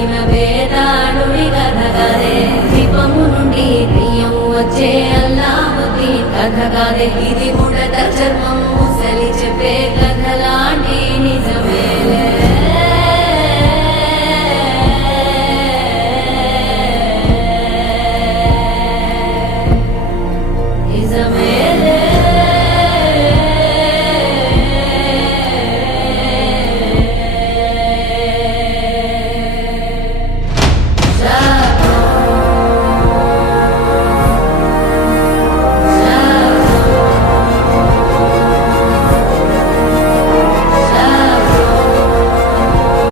చెప్పిన వేదాడుడి కథగాదే దీపము నుండి దెయ్యం వచ్చే అల్లావుద్దీన్ కథగాదే ఇది ముడత చర్మము